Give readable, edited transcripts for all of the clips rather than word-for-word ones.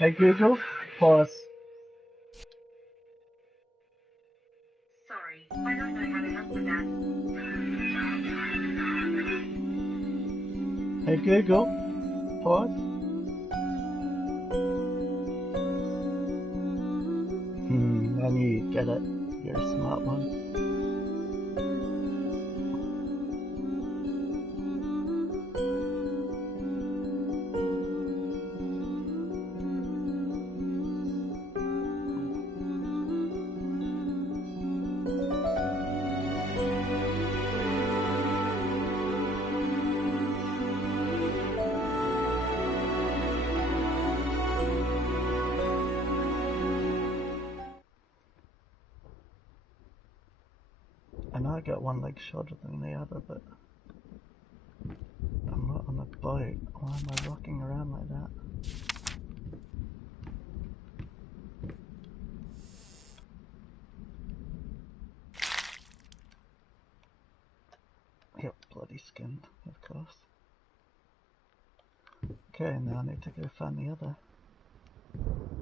Hey Google, pause. Sorry, I don't know how to help with that. Hey Google, pause. I knew you'd get it. You're a smart one. I know I got one leg shorter than the other, but I'm not on a boat. Why am I rocking around like that? Yep, bloody skinned, of course. Okay, now I need to go find the other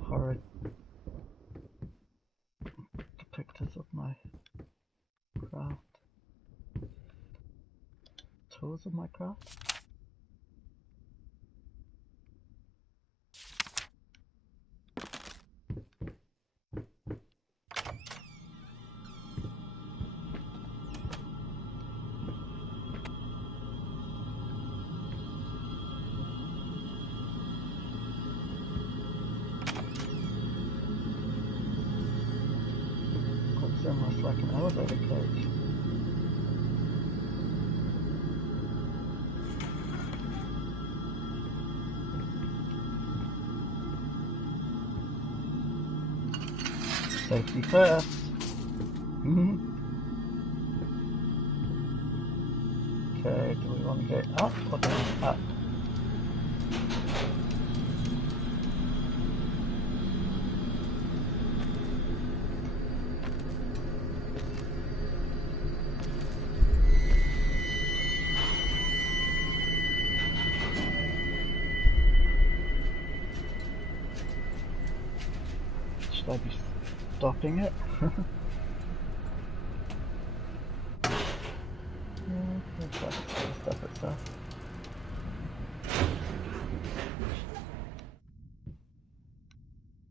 horrid depictors of my craft. Tools of my craft? Looks almost like an elevator cage. Safety first. Okay, do we want to go up or down? Up. Should I be stopping it? Stuff itself.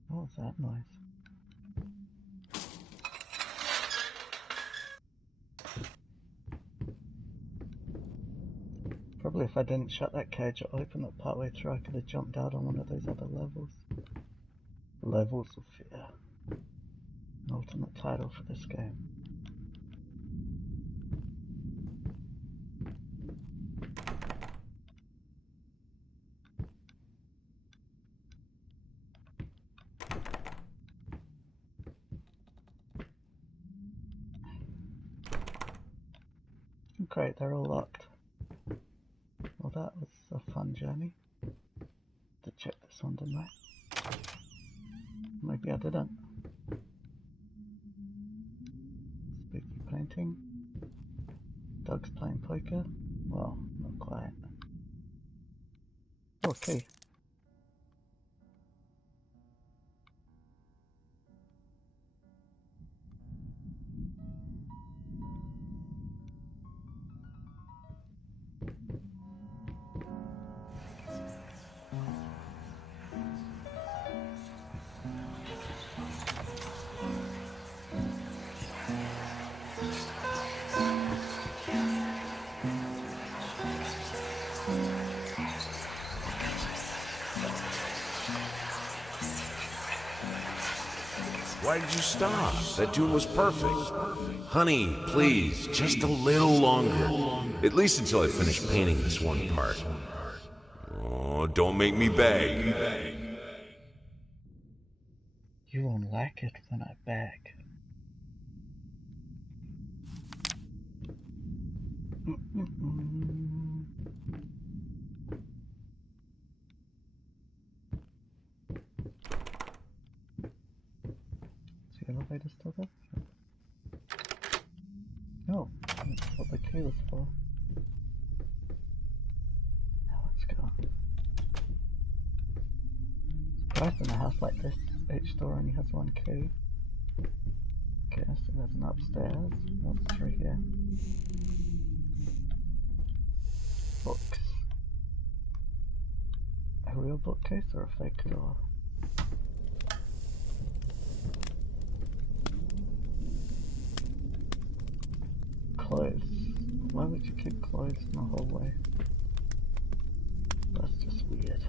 What was that noise? Probably if I didn't shut that cage or open it partway through, I could have jumped out on one of those other levels. Levels of Fear. An alternate title for this game. Great, they're all locked. Well, that was a fun journey. To check this one, didn't I? Maybe I didn't. Spooky painting. Dogs playing poker. Well, not quite. Okay. Why did you stop? That tune was perfect. Honey, please, just a little longer. At least until I finish painting this one part. Oh, don't make me beg. You won't like it when I beg. Is the elevator still there? No, that's what the key was for. Now let's go. surprised in a house like this, each door only has one key. Okay, so there's an upstairs. What's through here? Books. A real bookcase or a fake door? Clothes. Why would you keep clothes in the hallway? That's just weird.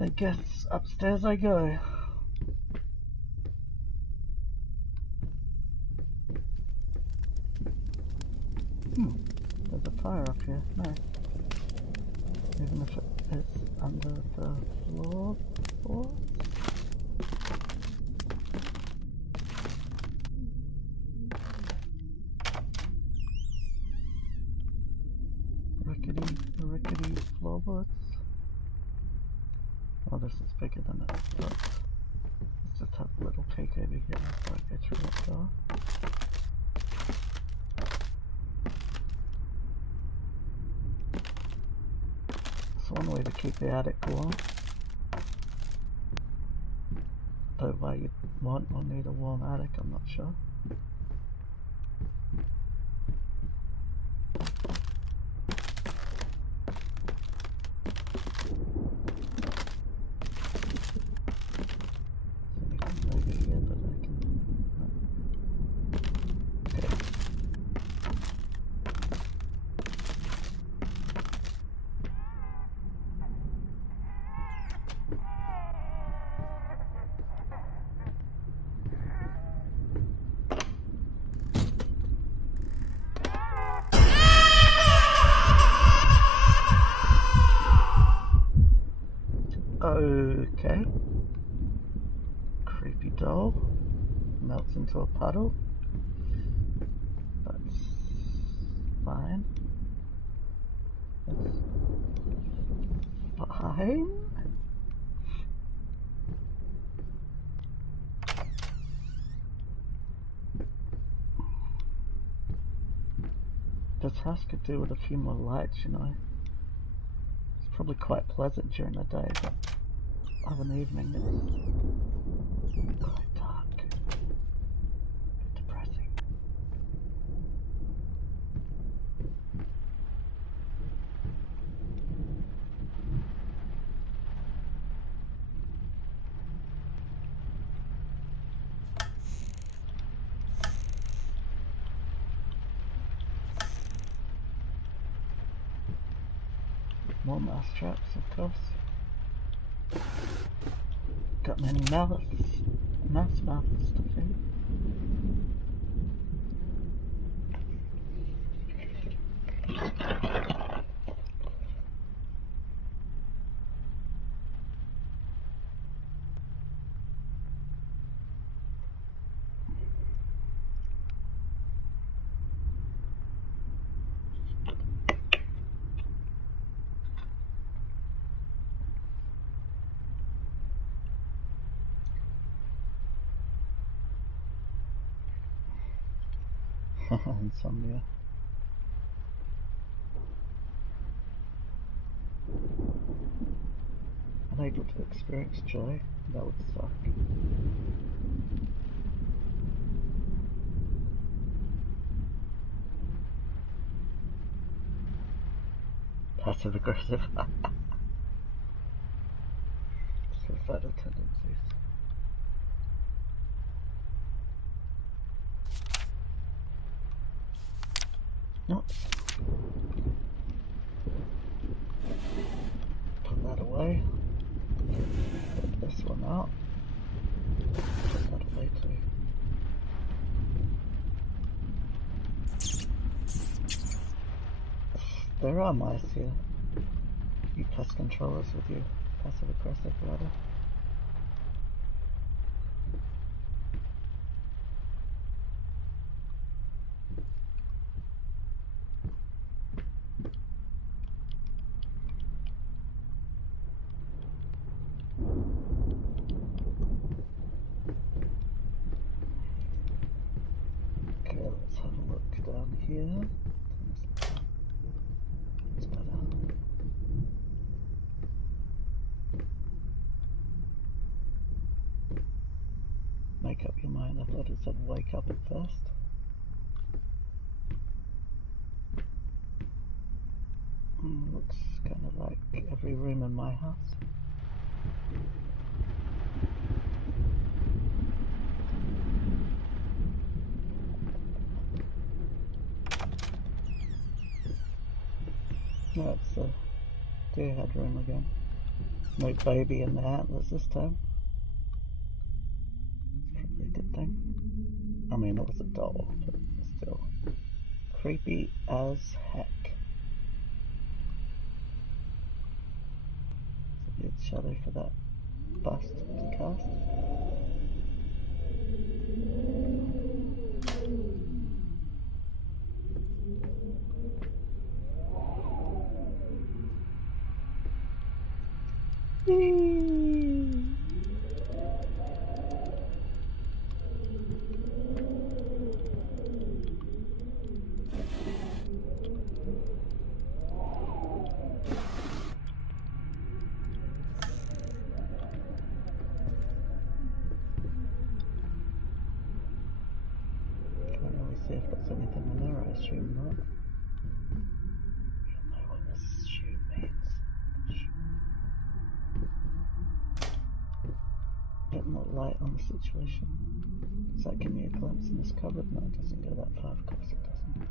I guess upstairs I go. There's a fire up here. Nice. Even if it is under the floor. Rickety floorboards. Oh, this is bigger than it looks. Let's just have a little peek over here before I go through that door. It's one way to keep the attic warm. Though why you'd want or need a warm attic, I'm not sure. Okay. Creepy doll. Melts into a puddle. That's fine. That's fine. This house could do with a few more lights, you know. It's probably quite pleasant during the day, but of an evening it's quite dark. A bit depressing. More mouse traps, of course. Got many mouse mouths to feed. Insomnia. Unable to experience joy? That would suck. Passive aggressive. Suicidal tendencies. Nope. Put that away. Put this one out. Put that away too. There are mice here. You pest controllers with your passive aggressive ladder. Okay, let's have a look down here. It's better. Make up your mind. I thought it said wake up at first. Looks kind of like every room in my house. That's the deer head room again. No baby in the antlers this time. It's probably a good thing. I mean, it was a doll, but still. Creepy as heck. It's a weird shadow for that bust to cast. Can't really see if there's anything in there, I assume not. You'll know what this shoot means. A bit more light on the situation. Does that give me a glimpse in this cupboard? No, it doesn't go that far, of course it doesn't.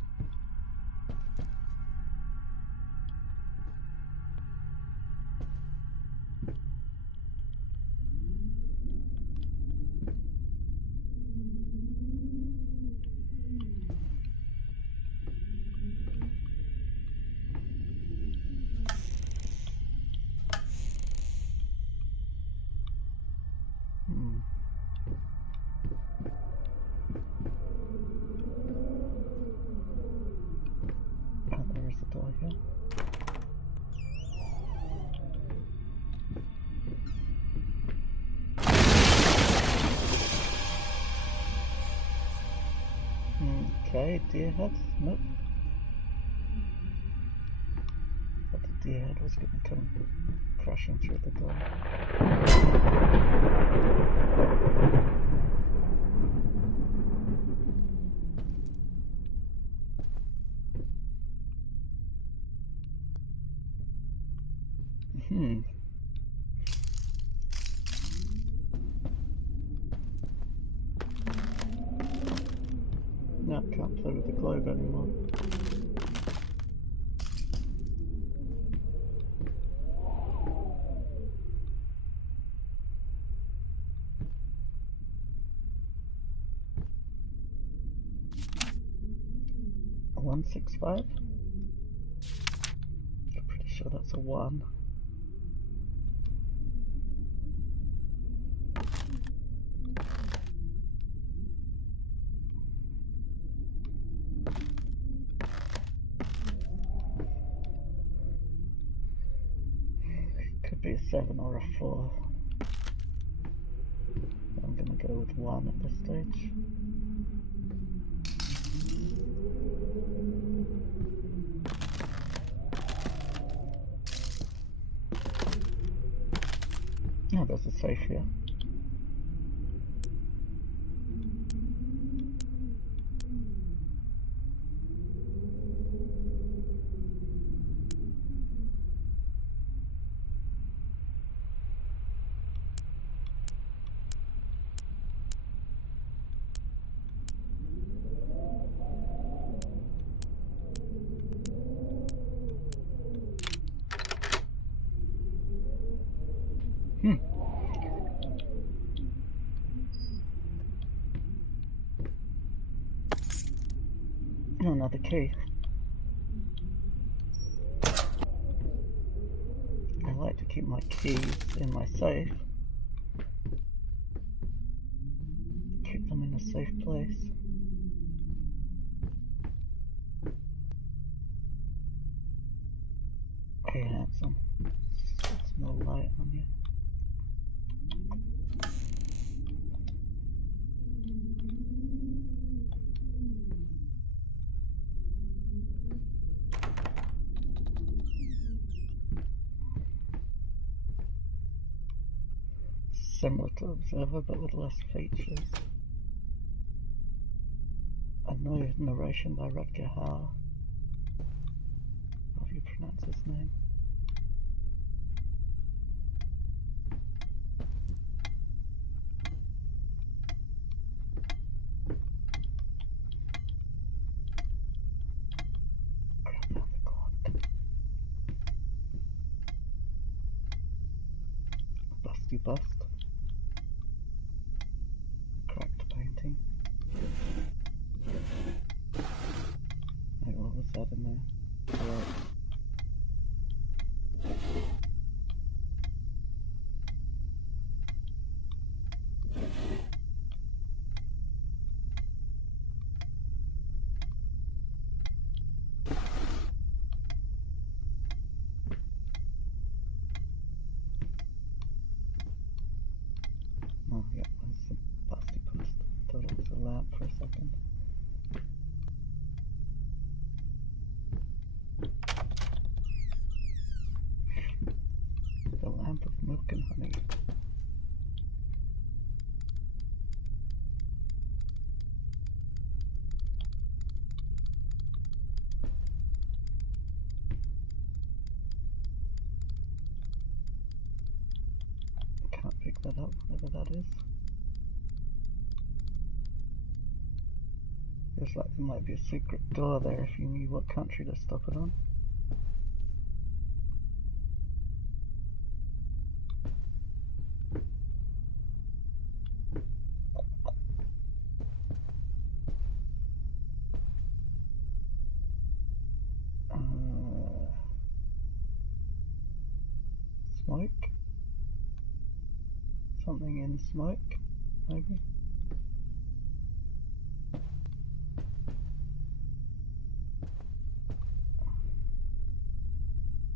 Oh, there is a door here. Okay, deer head? Nope. Thought the deer head was going to come crashing through the door. No, can't play with the globe anymore. A 165? I'm pretty sure that's a 1. Could be a 7 or a 4. I'm gonna go with 1 at this stage. Oh, there's a safe here. Oh, another key. I like to keep my keys in my safe. Keep them in a safe place. Hey, handsome. It's no light on you. similar to Observer but with less features. A new narration by Rutger Hauer. How do you pronounce his name? Crap, now the clock. Busty bust. Cracked painting. Wait, what was that in there? Right. Oh, yeah, that's a busty bust. Thought it was a lamp for a second. The lamp of milk and honey. Can't pick that up, whatever that is. Feels like there might be a secret door there if you knew what country to stop it on. Smoke? Something in smoke, maybe?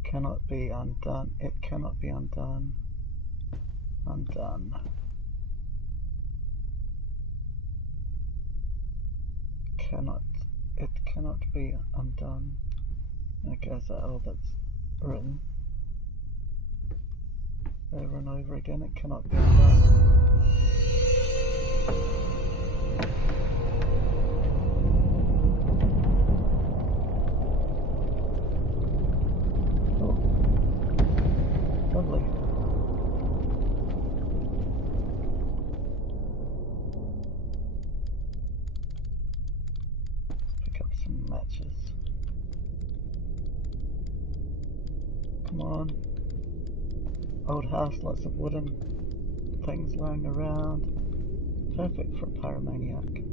Cannot be undone. It cannot be undone. Undone. Cannot. It cannot be undone. Okay, so oh, that's written over and over again. It cannot be undone. Oh, lovely. Let's pick up some matches. Come on. Old house, lots of wooden things lying around. Perfect for a pyromaniac.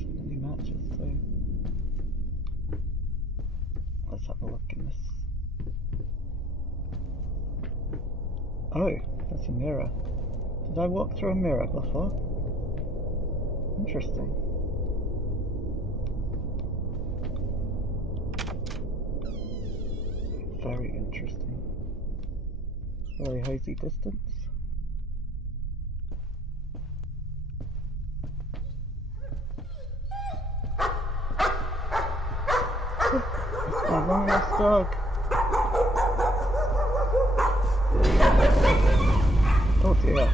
So many matches too. Let's have a look in this. Oh, that's a mirror. Did I walk through a mirror before? Interesting. Very interesting. Very hazy distance. It's my long lost dog. Oh dear.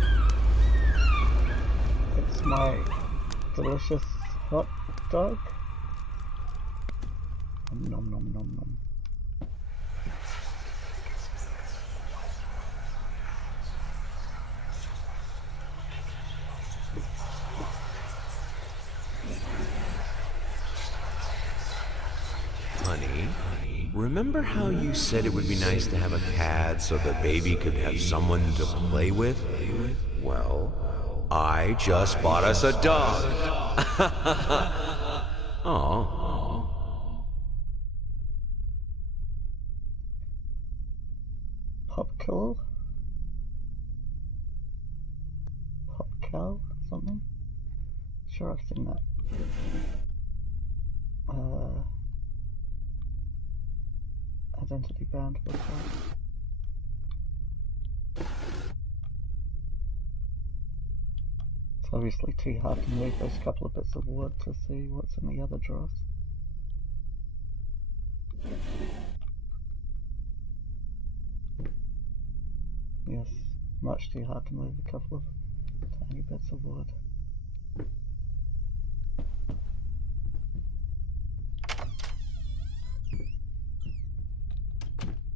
It's my delicious hot dog. Nom nom nom nom. Honey, remember how you said it would be nice to have a cat so the baby could have someone to play with? Well, I just bought us a dog. Aw. Popcal? Popcal? Something? Sure, I've seen that. Identity bound before. It's obviously too hard to move those couple of bits of wood to see what's in the other drawers. Yes, much too hard to move a couple of tiny bits of wood.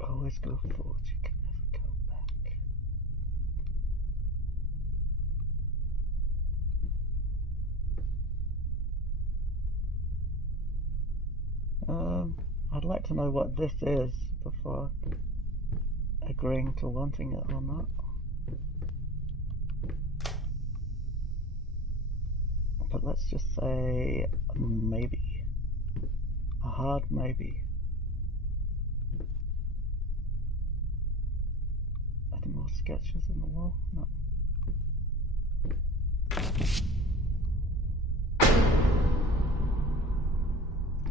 Always go forward, you can never go back. I'd like to know what this is before agreeing to wanting it or not. But let's just say maybe. A hard maybe. Any more sketches in the wall? No.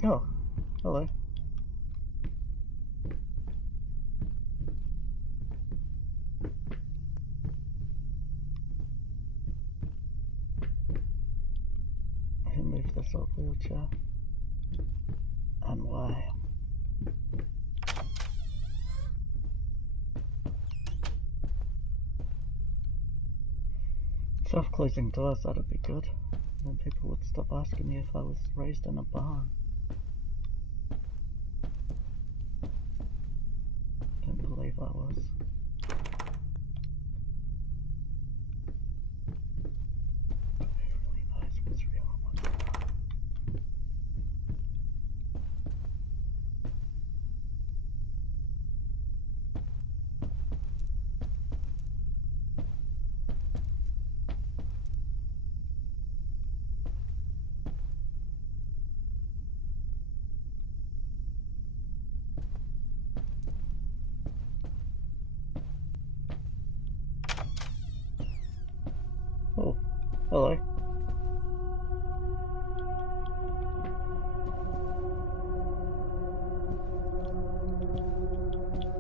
Oh, hello. Who moved this old wheelchair? And why? Self-closing doors, that'd be good. Then people would stop asking me if I was raised in a barn. Didn't believe I was. Nobody really knows what's real and what's not. Oh, hello.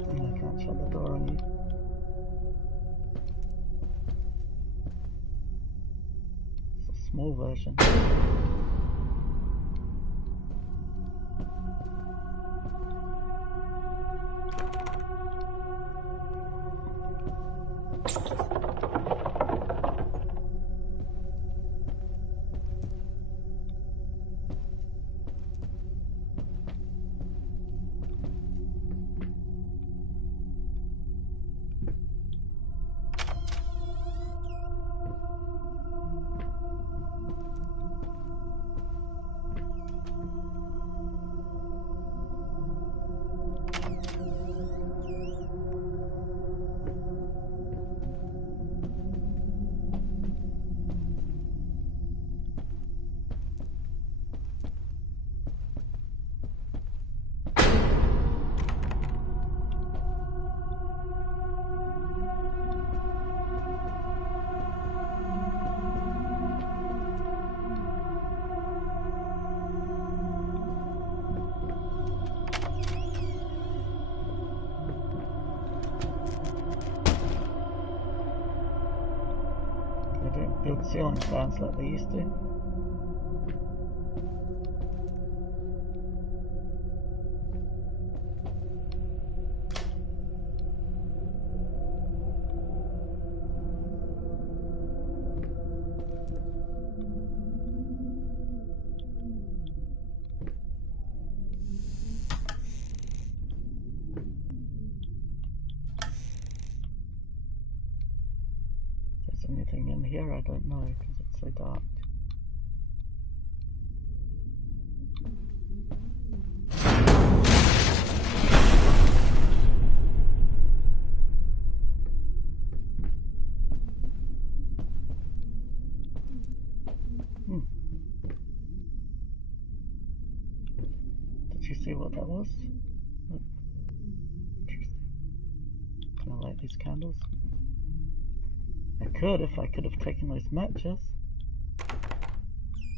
I can't shut the door on you. It's a small version. They don't build ceiling fans like they used to. If there's anything in here, I don't know because it's so dark. Did you see what that was? Nope. Interesting. Can I light these candles? I could if I could have taken those matches.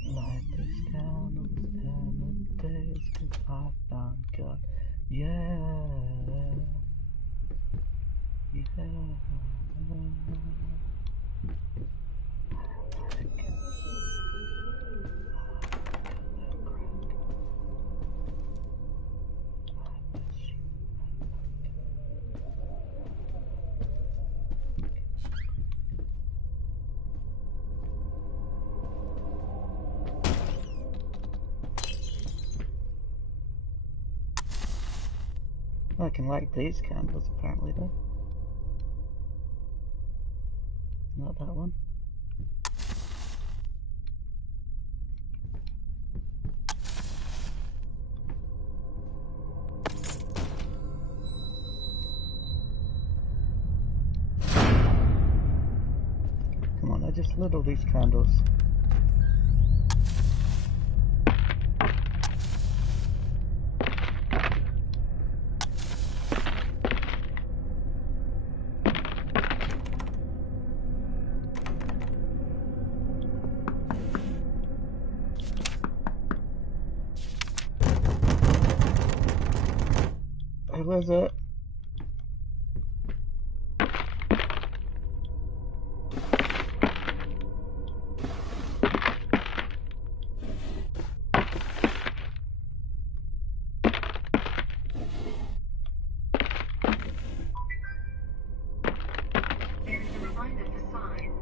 Light these candles in the days, 'cause I found God. Yeah. Yeah. I can light these candles apparently though. Not that one. Come on, I just lit all these candles. Hey, where's it? There's a reminder for sign.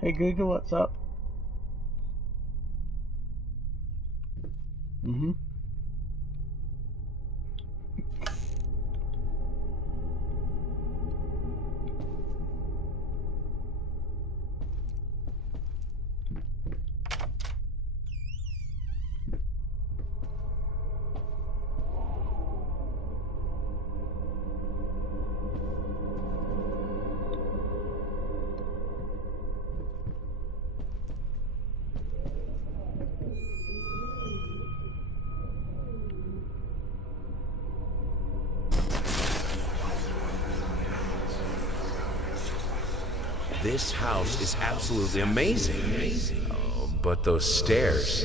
Hey Google, what's up? Mm-hmm. This house is absolutely amazing. Oh, but those stairs.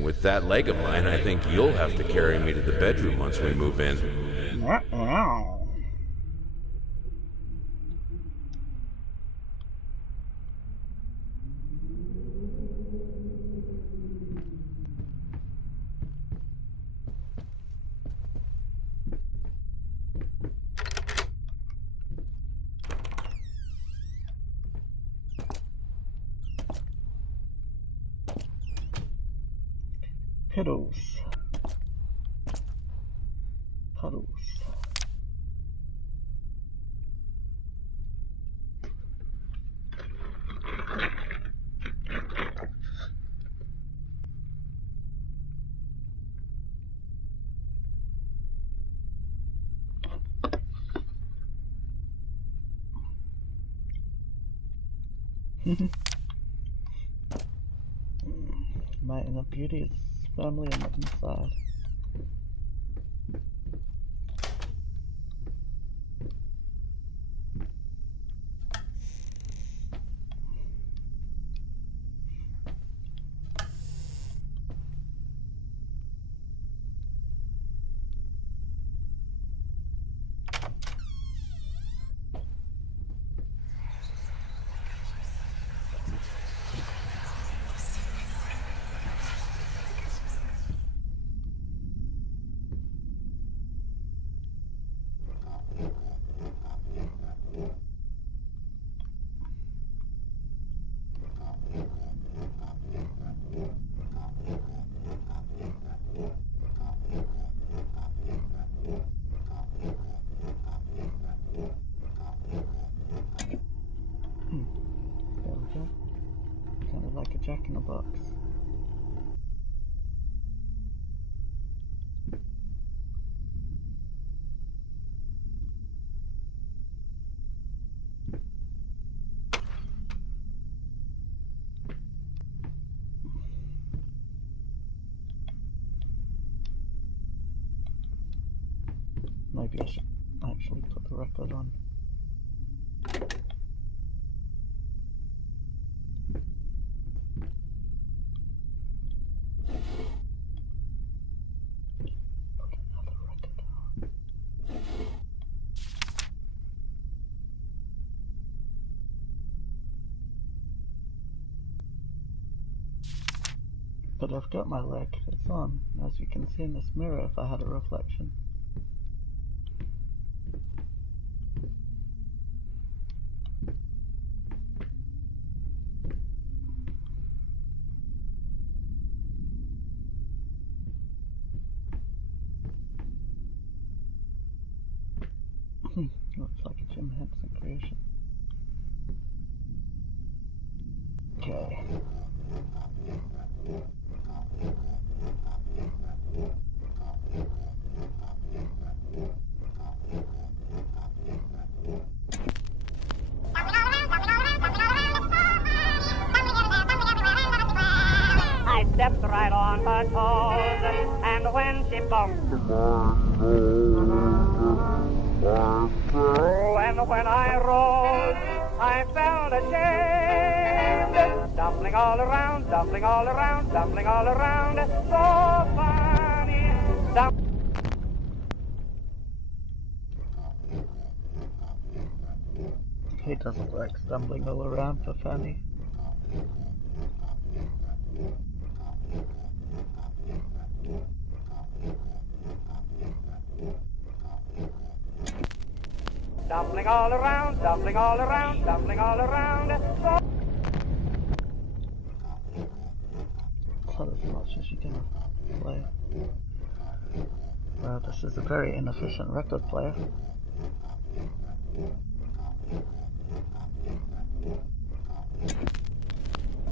With that leg of mine, I think you'll have to carry me to the bedroom once we move in. Puddles. Puddles. My inner beauty is firmly on the inside. There we go. Kind of like a jack in a box. Maybe I should actually put the record on. Put another record on. But I've got my leg, it's on, as you can see in this mirror if I had a reflection. Looks like a Jim Henson creation. Okay. I stepped right on her toes, and when she bumped, and when I rose, I felt ashamed. Dumpling all around, dumpling all around, dumpling all around, so funny. He doesn't like stumbling all around for Fanny. Dumpling all around, dumpling all around, dumpling all around. Not as much as you can play. Well, this is a very inefficient record player.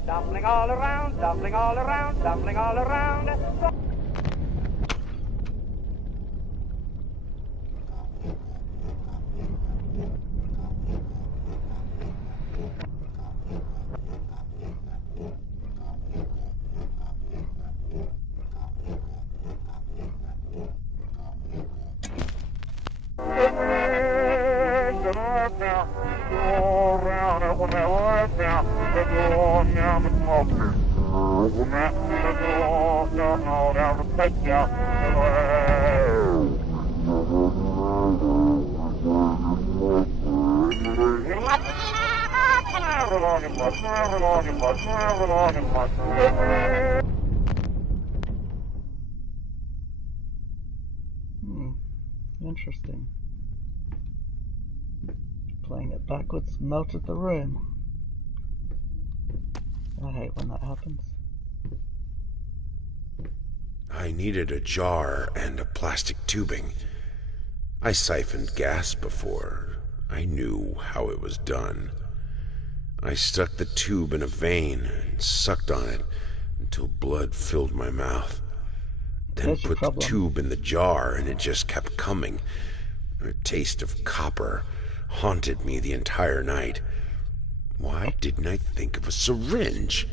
Dumpling all around, dumpling all around, dumpling all around. Interesting. Playing it backwards melted the room. I hate when that happens. I needed a jar and a plastic tubing. I siphoned gas before. I knew how it was done. I stuck the tube in a vein and sucked on it until blood filled my mouth. Then put the tube in the jar and it just kept coming. A taste of copper haunted me the entire night. Why didn't I think of a syringe?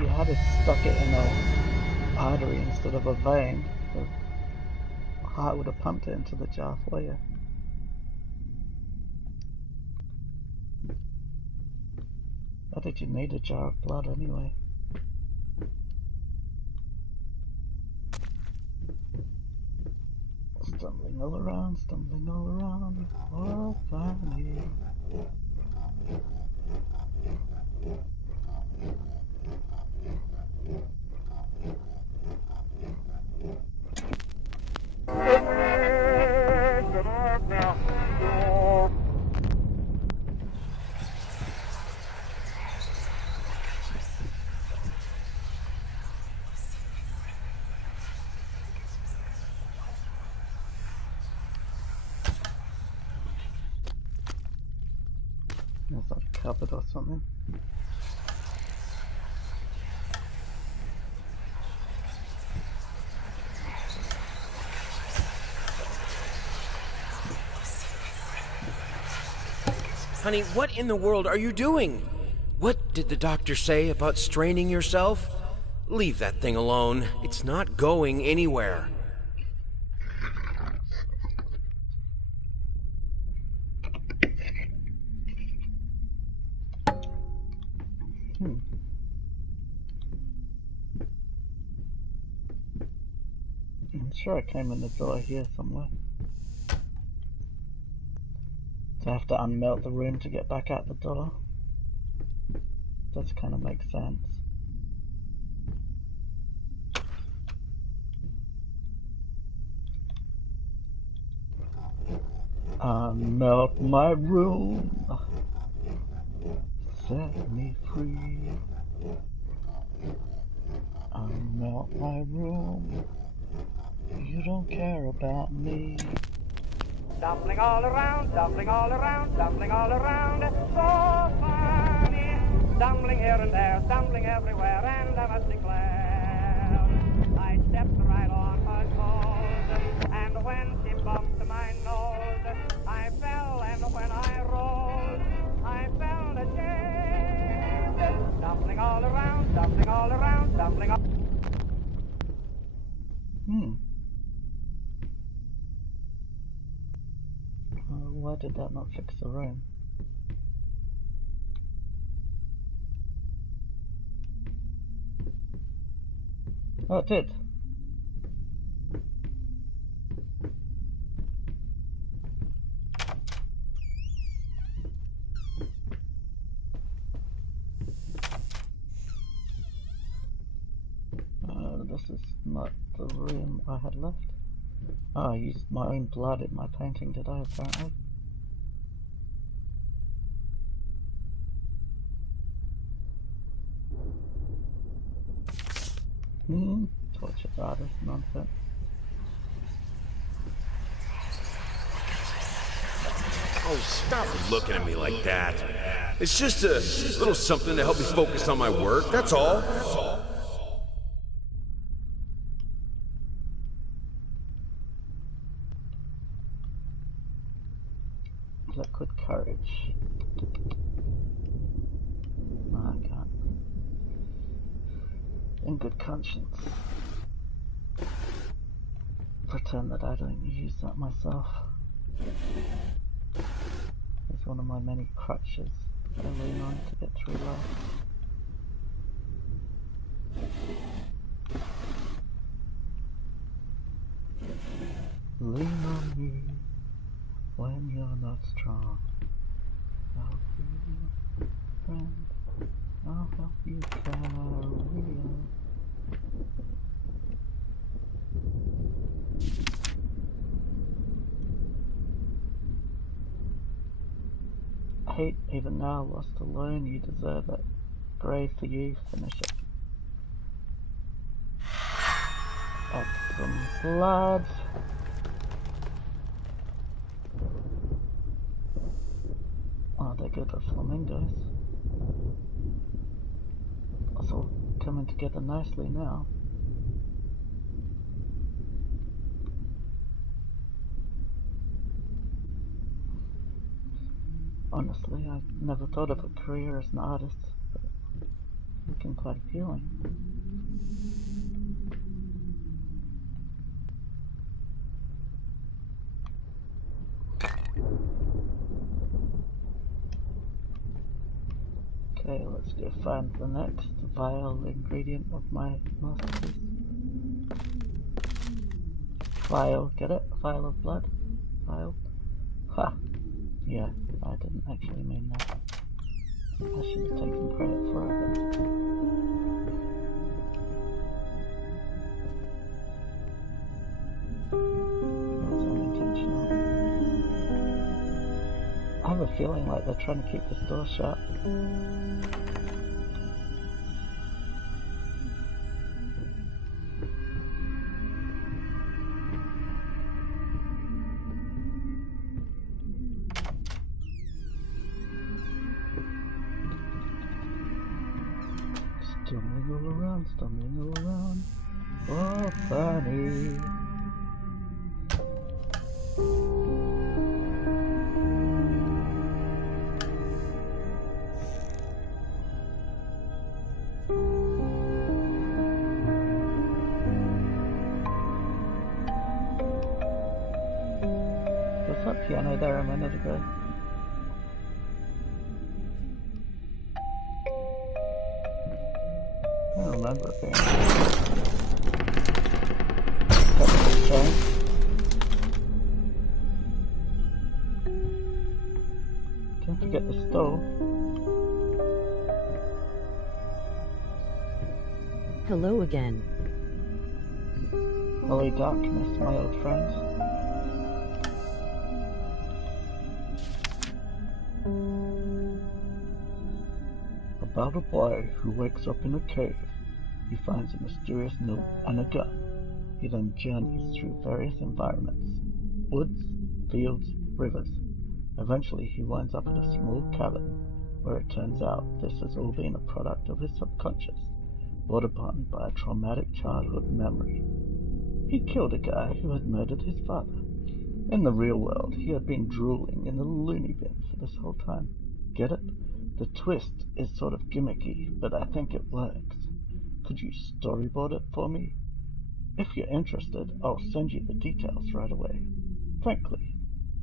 You had to stuck it in a artery instead of a vein. The heart would have pumped it into the jar for you. Why did you need a jar of blood anyway? Stumbling all around, oh Fanny. There's a cupboard or something. Honey, what in the world are you doing? What did the doctor say about straining yourself? Leave that thing alone. It's not going anywhere. I'm sure I came in the door here somewhere. So I have to unmelt the room to get back out the door. Does kind of make sense. Unmelt my room. Set me free. Unmelt my room. You don't care about me. Dumpling all around, dumpling all around, dumpling all around. So funny. Stumbling here and there, stumbling everywhere, and I must declare, I stepped right on her toes, and when she bumped my nose, I fell, and when I rose, I felt ashamed. Dumpling all around, dumpling all around, dumpling all. Why did that not fix the room? Oh, it did. This is not the room I had left. Oh, I used my own blood in my painting, did I, apparently? Torture artist nonsense. Oh, stop looking at me like that. It's just a little something to help me focus on my work, that's all. Liquid courage. No, I can't. In good conscience. Pretend that I don't use that myself. It's one of my many crutches that I lean on to get through life. Lean on me when you're not strong. I'll be your friend. I'll help you carry on. Hate even now, lost alone, you deserve it. Brave for you, finish it. That's some blood. Oh, they're good at flamingos. It's all coming together nicely now. Honestly, I never thought of a career as an artist, but it's looking quite appealing. Okay, let's go find the next vile ingredient of my masterpiece. Vial, get it? Vial of blood? Vial? Ha! Yeah, I didn't actually mean that. I should have taken credit for it then. That was unintentional. I have a feeling like they're trying to keep this door shut. Stumbling all around, oh funny. Was that piano there a minute ago? I don't remember it being. Don't forget the stove. Hello again. Hello darkness, my old friend. About a boy who wakes up in a cave. He finds a mysterious note and a gun. He then journeys through various environments, woods, fields, rivers. Eventually he winds up at a small cabin, where it turns out this has all been a product of his subconscious, brought upon by a traumatic childhood memory. He killed a guy who had murdered his father. In the real world, he had been drooling in the loony bin for this whole time. Get it? The twist is sort of gimmicky, but I think it works. Could you storyboard it for me? If you're interested, I'll send you the details right away. Frankly,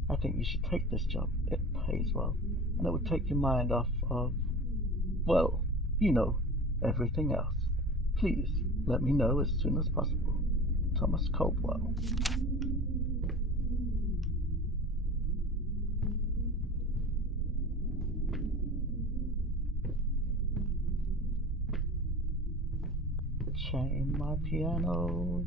I think you should take this job. It pays well, and it would take your mind off of, well, you know, everything else. Please let me know as soon as possible. Thomas Caldwell. Chain my piano.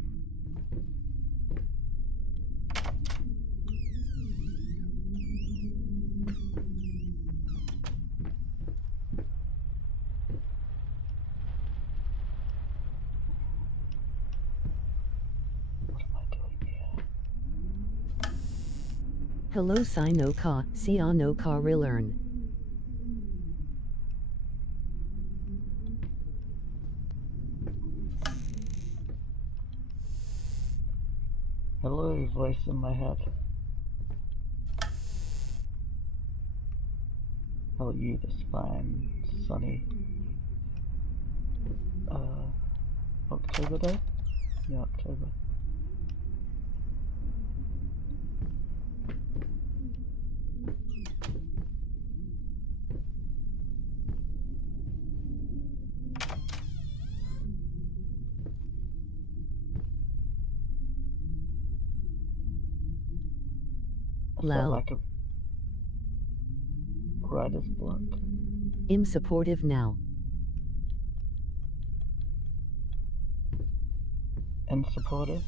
What am I doing here? Hello Sai no ka, Sia no ka Relearn. Hello, voice in my head. How are you this fine, sunny, October day? Yeah, October. I felt Lal. like a writer's block. I'm supportive now. And supportive.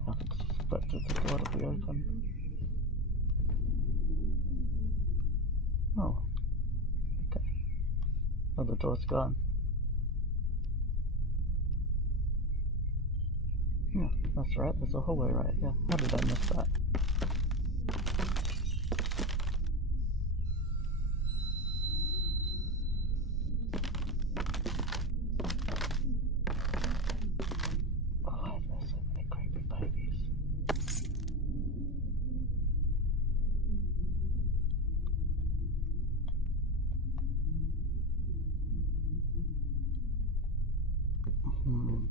I haven't suspected the door to be open. Oh. Okay. Oh, the door's gone. Yeah, that's right. There's a hallway right here. How did I miss that? Oh, there's so many creepy babies. Hmm.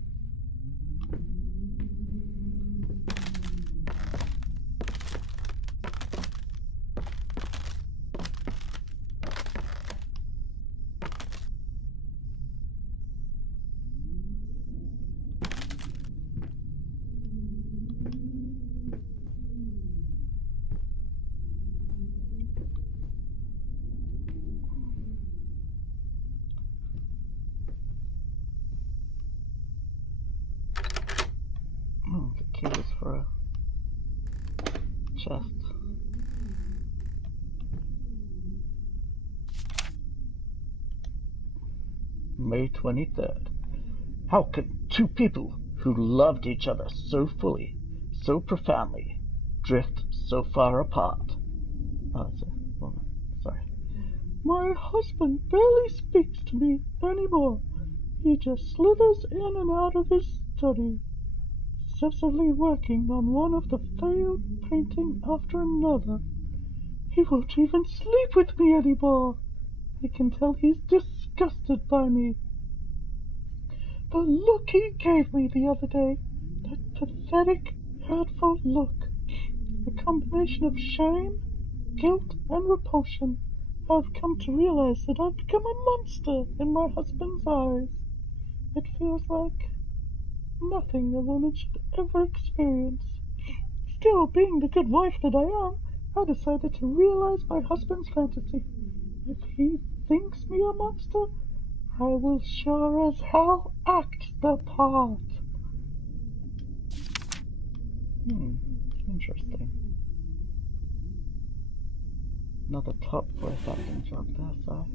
The key is for a chest. May 23rd. How could two people who loved each other so fully, so profoundly, drift so far apart? Oh, it's a woman. Sorry. My husband barely speaks to me anymore. He just slithers in and out of his study, obsessively working on one of the failed painting after another. He won't even sleep with me anymore. I can tell he's disgusted by me. The look he gave me the other day, that pathetic, hurtful look, a combination of shame, guilt, and repulsion. I've come to realize that I've become a monster in my husband's eyes. It feels like nothing a woman should ever experience. Still, being the good wife that I am, I decided to realize my husband's fantasy. If he thinks me a monster, I will sure as hell act the part. Interesting. Another top voice acting job there, so.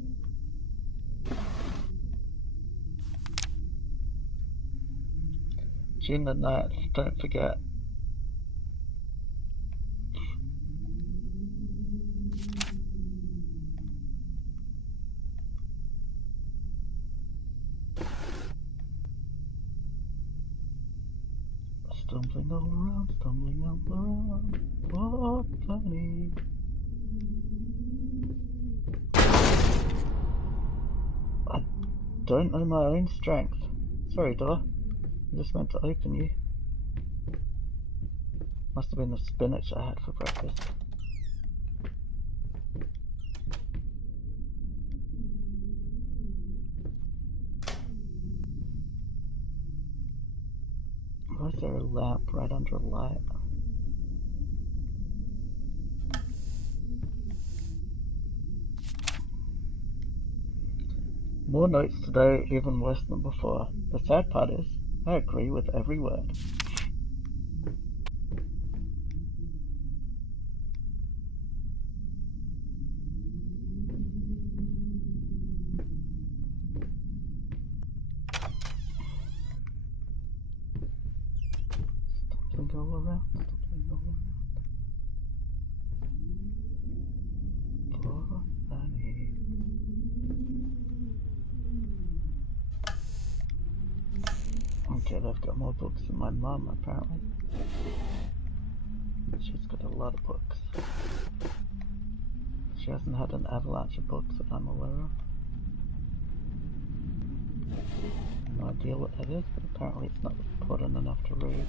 June the 9th, don't forget. Stumbling all around, what funny. I don't know my own strength. Sorry, door. I just meant to open you. Must have been the spinach I had for breakfast. Why is there a lamp right under a light? More notes today, even worse than before. The sad part is, I agree with every word. Stumbling all around. Poor Fanny. Okay, they've got more books than my mum, apparently. She's got a lot of books. She hasn't had an avalanche of books that I'm aware of. No idea what that is, but apparently it's not important enough to read.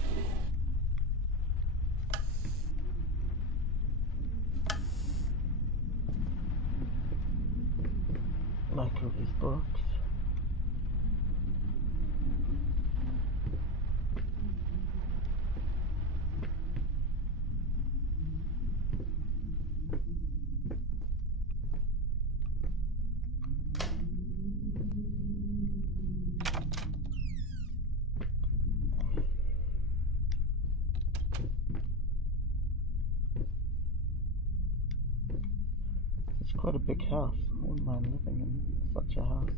Like all these books. It's quite a big house. I wouldn't mind living in such a house.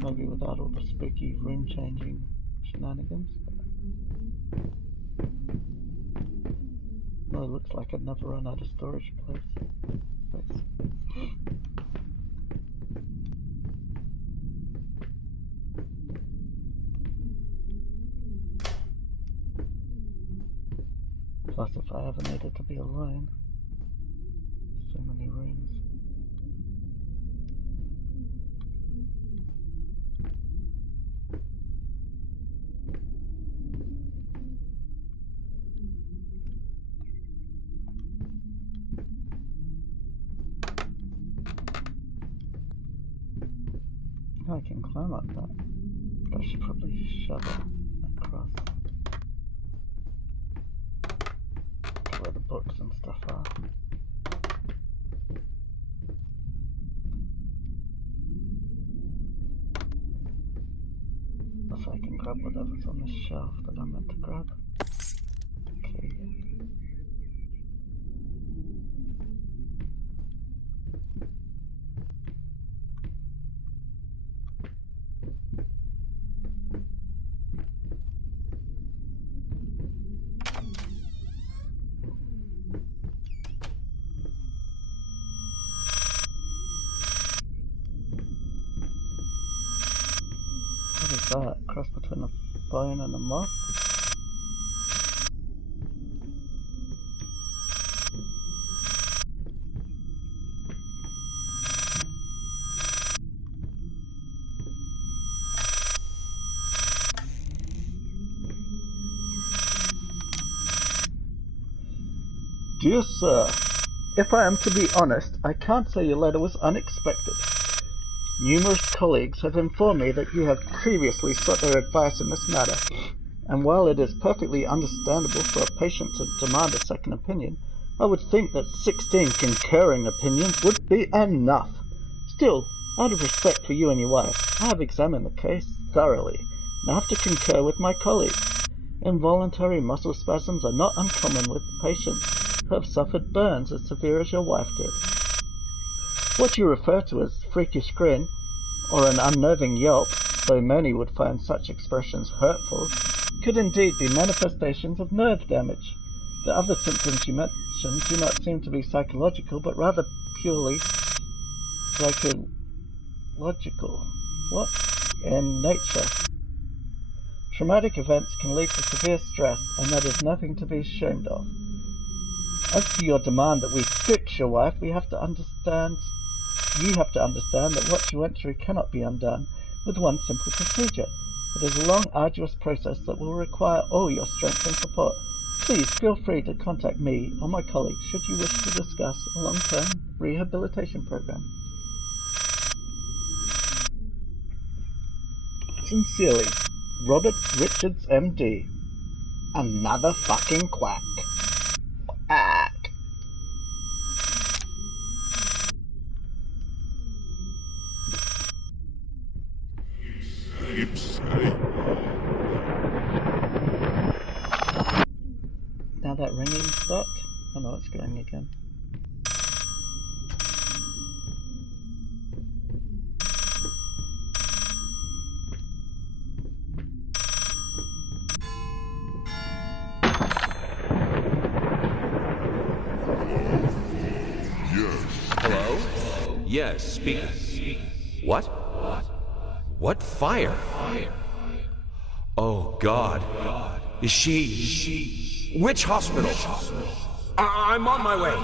Maybe without all the spooky room changing shenanigans. Well, it looks like I'd never run out of storage space. Plus, if I ever needed to be alone, so many rooms. I can climb up that, but I should probably shove it across to where the books and stuff are. So I can grab whatever's on this shelf that I'm meant to grab. Okay. What is that? Cross between a bone and a moth? Dear Sir, if I am to be honest, I can't say your letter was unexpected. Numerous colleagues have informed me that you have previously sought their advice in this matter, and while it is perfectly understandable for a patient to demand a second opinion, I would think that 16 concurring opinions would be enough. Still, out of respect for you and your wife, I have examined the case thoroughly, and I have to concur with my colleagues. Involuntary muscle spasms are not uncommon with patients who have suffered burns as severe as your wife did. What you refer to as freakish grin, or an unnerving yelp, though many would find such expressions hurtful, could indeed be manifestations of nerve damage. The other symptoms you mentioned do not seem to be psychological, but rather purely psychological. What? In nature. Traumatic events can lead to severe stress, and that is nothing to be ashamed of. As to your demand that we fix your wife, you have to understand that what she went through cannot be undone with one simple procedure. It is a long, arduous process that will require all your strength and support. Please feel free to contact me or my colleagues should you wish to discuss a long-term rehabilitation program. Sincerely, Robert Richards, MD. Another fucking quack. Quack. Now that ringing stopped. Oh no, it's going again. Hello? Yes, speaking. What? What fire? Oh, God. Is she... Which hospital? I'm on my way.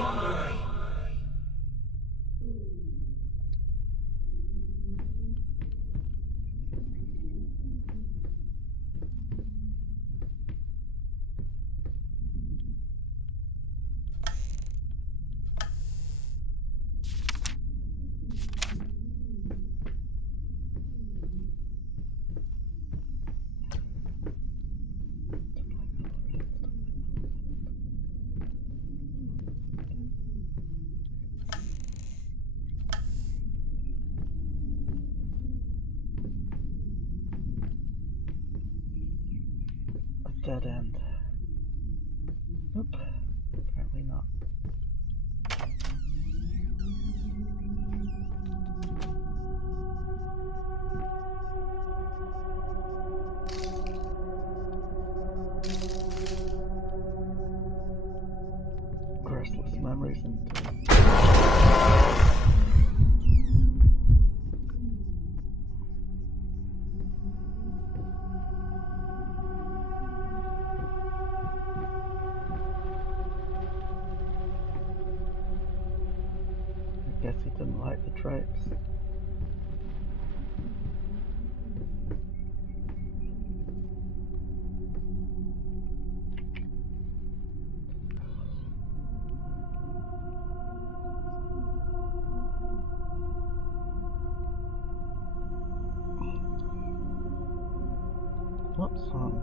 Dead end. Nope, apparently not. Restless memories and... I guess he didn't like the drapes. What song?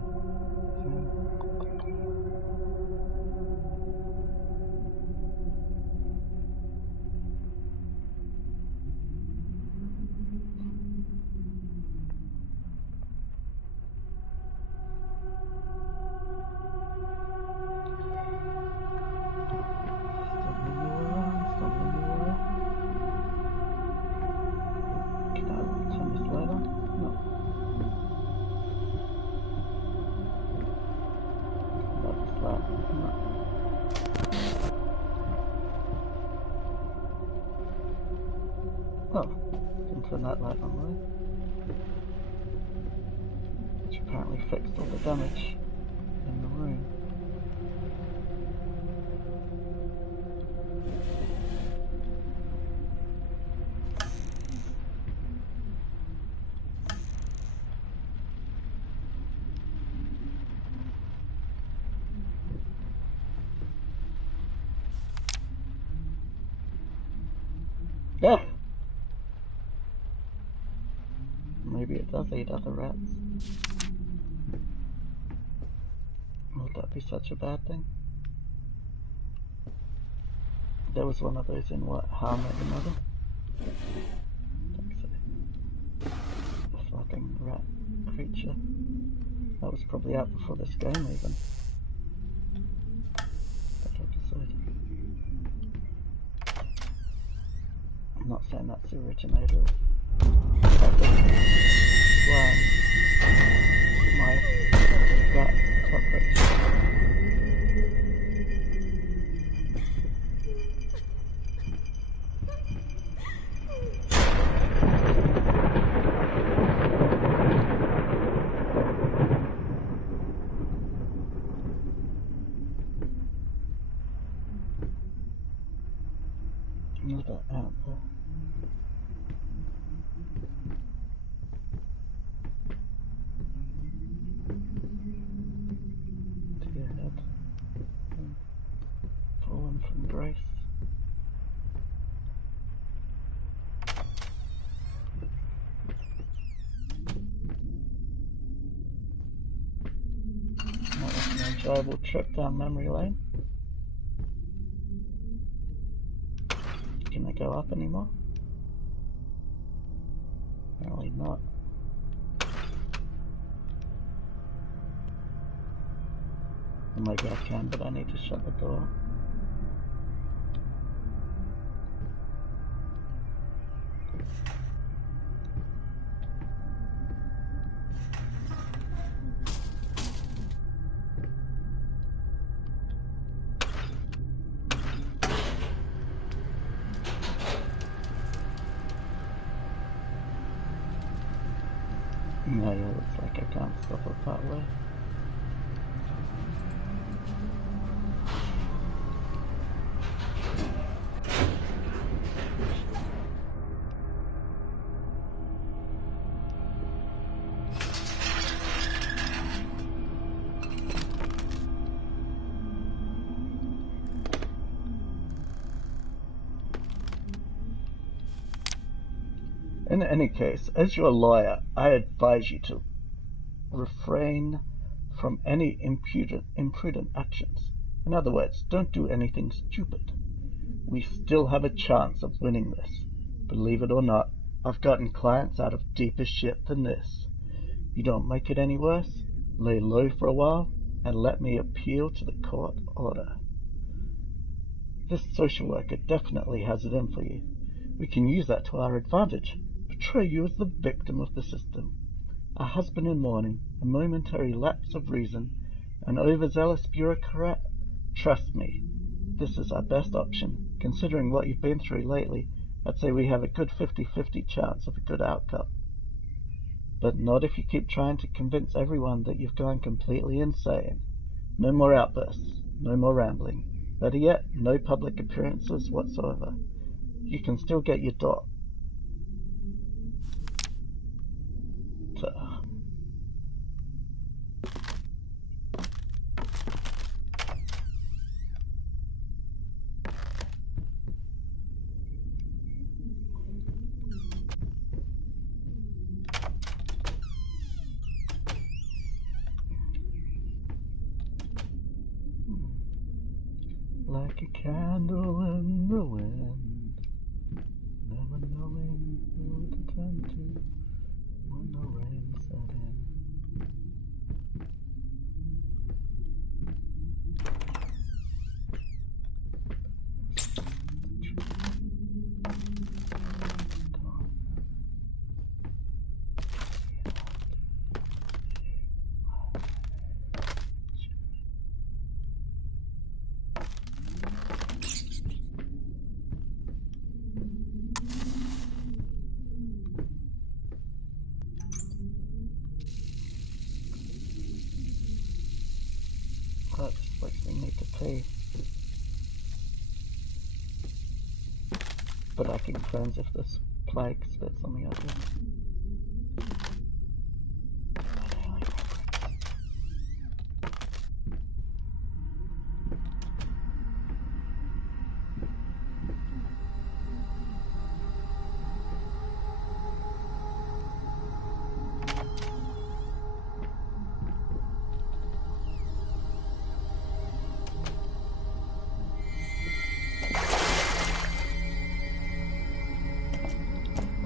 Oh, didn't turn that light on, right? Which apparently fixed all the damage in the room. Yeah. Maybe it does eat other rats. Would that be such a bad thing? There was one of those in what? How I Met Your Mother? I think so. A flapping rat creature. That was probably out before this game even. That episode. I'm not saying that's the originator of flying my rat Another ant there. To your head. Fallen from grace. That was an enjoyable trip down memory lane. Can I go up anymore? Apparently not. Maybe I can, but I need to shut the door. No, yeah, looks like I can't stop it that way. In any case, as your lawyer, I advise you to refrain from any imprudent actions. In other words, don't do anything stupid. We still have a chance of winning this. Believe it or not, I've gotten clients out of deeper shit than this. You don't make it any worse, lay low for a while, and let me appeal to the court order. This social worker definitely has it in for you. We can use that to our advantage. Portray you as the victim of the system. A husband in mourning, a momentary lapse of reason, an overzealous bureaucrat. Trust me, this is our best option. Considering what you've been through lately, I'd say we have a good 50-50 chance of a good outcome. But not if you keep trying to convince everyone that you've gone completely insane. No more outbursts, no more rambling. Better yet, no public appearances whatsoever. You can still get your daughter. Like a candle in the wind, never knowing who to turn to when the rain set in. That just makes me need to pee. But I can cleanse if this plague spits on the edges.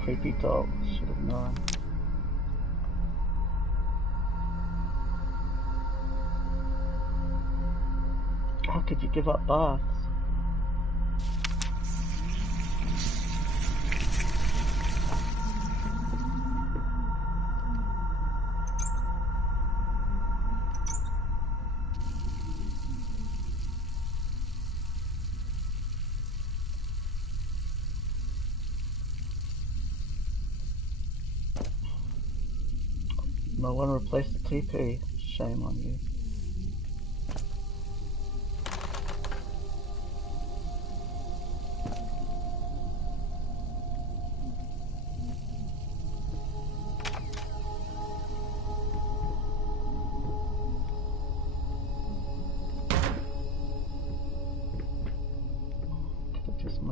Creepy dog, should have known. How could you give up baths? No one replaced the TP. Shame on you.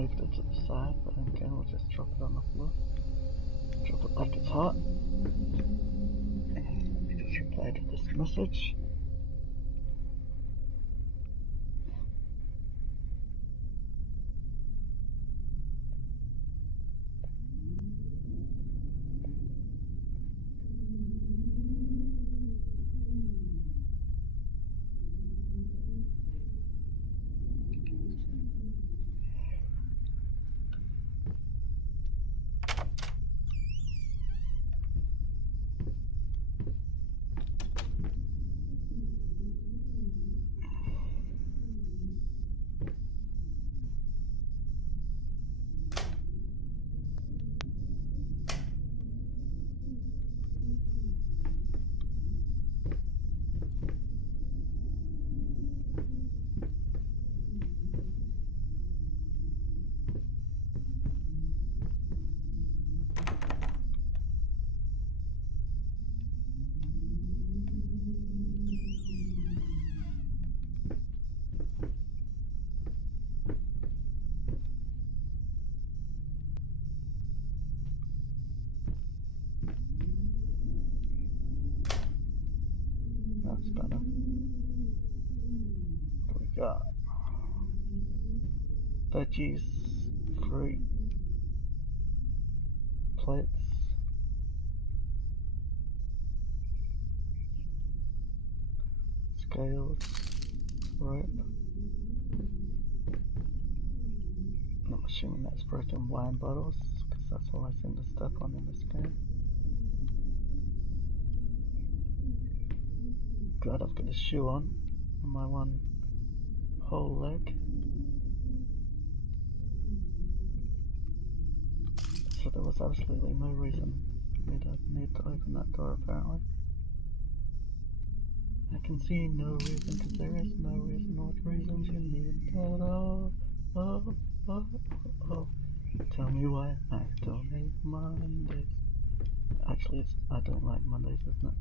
moved it to the side, but then again we'll just drop it on the floor. Drop it like it's hot. And let me just reply to this message. That's better. What do we got? Veggies, fruit, plates, scales, rope. I'm assuming that's broken wine bottles, because that's all I seem to step on in this game. Glad I've got a shoe on my one whole leg. So there was absolutely no reason for me to need to open that door apparently. I can see no reason, because there is no reason. What reasons you need? Oh. Tell me why I don't hate Mondays. Actually, it's I don't like Mondays, isn't it?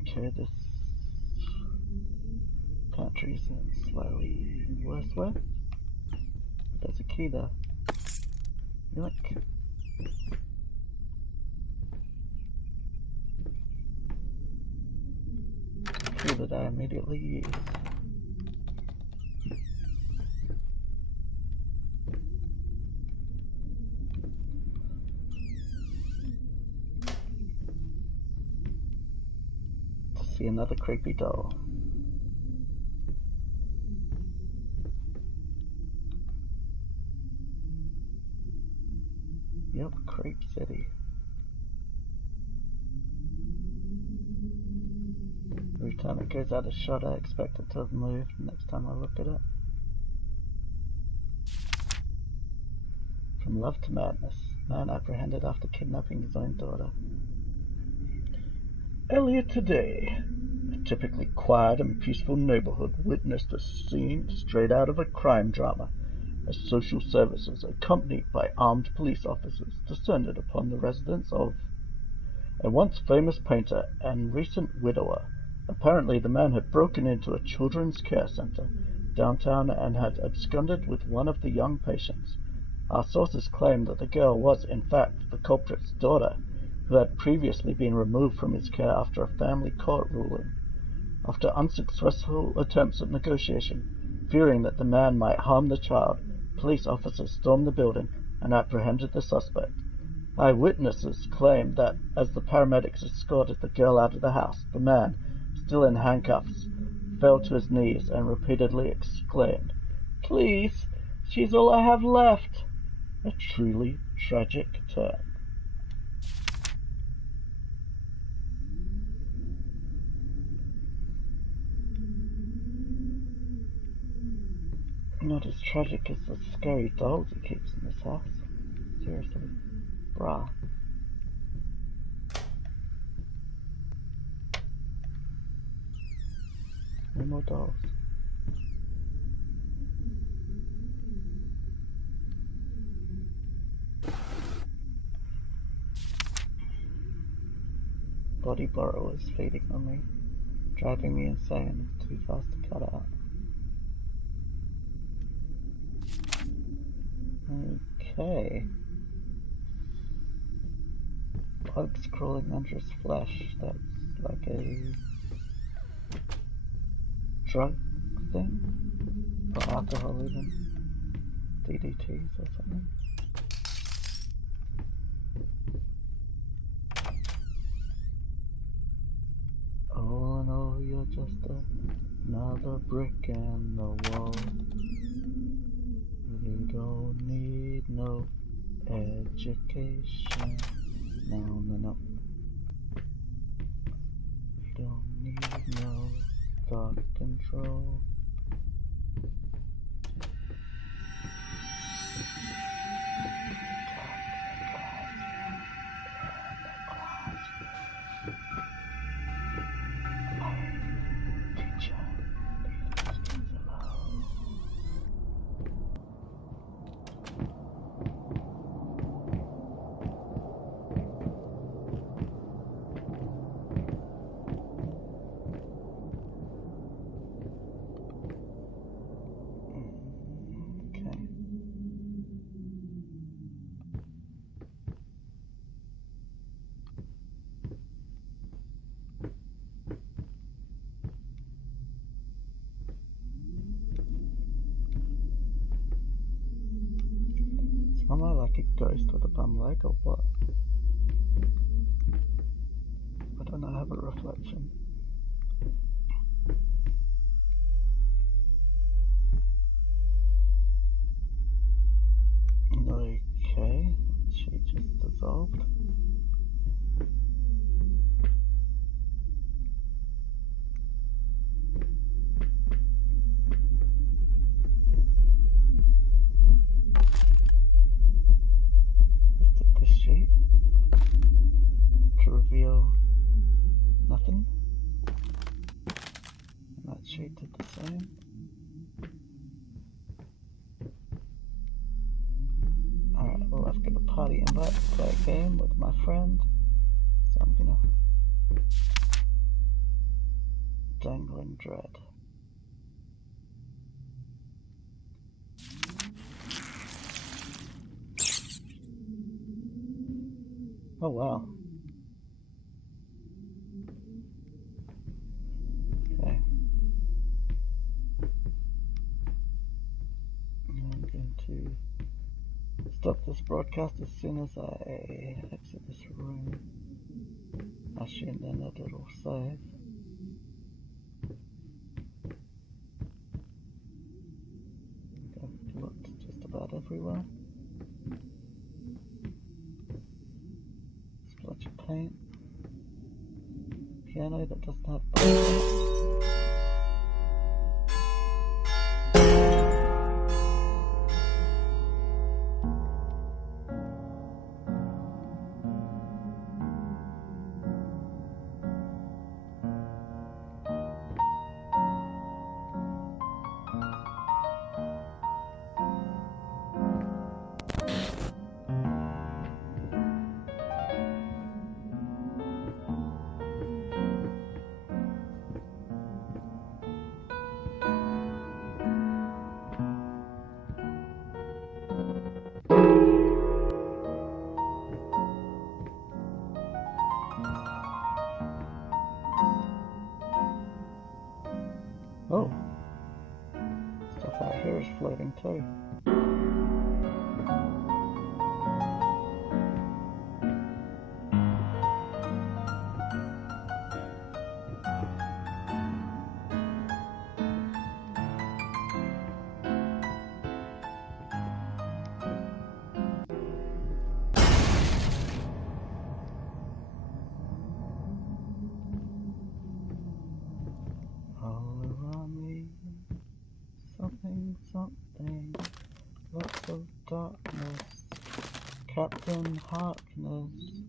Okay, this pantry's in slightly worse way. But there's a key there. Yoink. Key that I immediately use. To see another creepy doll. Yep, Creep City. Every time it goes out of shot, I expect it to have moved next time I look at it. From love to madness. Man apprehended after kidnapping his own daughter. Earlier today, a typically quiet and peaceful neighborhood witnessed a scene straight out of a crime drama as social services, accompanied by armed police officers, descended upon the residence of a once famous painter and recent widower. Apparently, the man had broken into a children's care center downtown and had absconded with one of the young patients. Our sources claim that the girl was, in fact, the culprit's daughter, who had previously been removed from his care after a family court ruling. After unsuccessful attempts at negotiation, fearing that the man might harm the child, police officers stormed the building and apprehended the suspect. Eyewitnesses claimed that as the paramedics escorted the girl out of the house, the man, still in handcuffs, fell to his knees and repeatedly exclaimed, "Please, she's all I have left." A truly tragic turn. Not as tragic as the scary dolls he keeps in this house. Seriously. Bruh. No more dolls. Body borrowers feeding on me. driving me insane. It's too fast to cut out. Okay. Bugs crawling under his flesh. That's like a drug thing? Or alcohol even. DDTs or something. All in all, you're just another brick in the wall. You don't need no education. No, no, no. You don't need no thought control. Am I like a ghost with a bum leg or what? I don't have a reflection. Okay, she just dissolved. Let's take this sheet to reveal nothing. And that sheet did the same. Alright, well I've got a party invite to play a game with my friend. So I'm gonna dangling dread. Oh wow. Okay. I'm going to stop this broadcast as soon as I exit this room. I assume then that it'll save. I've looked just about everywhere. Splotch of paint. Piano that doesn't have buttons. Oh, stuff out here is floating too. All around me, something, something, lots of darkness, Captain Harkness.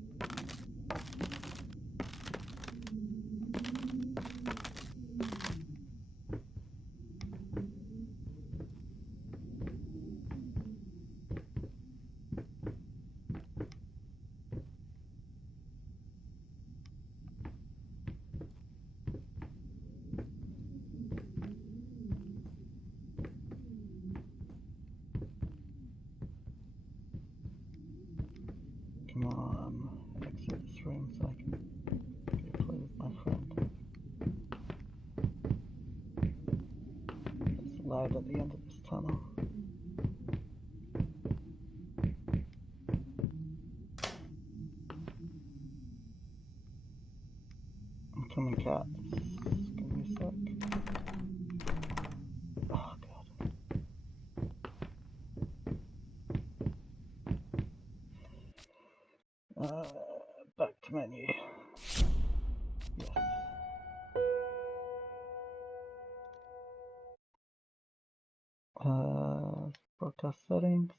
room so I can go play with my friend. There's a light at the end of this tunnel. I'm coming, cat. Give me a sec. Oh, God. Back to menu. Yes. Broadcast settings.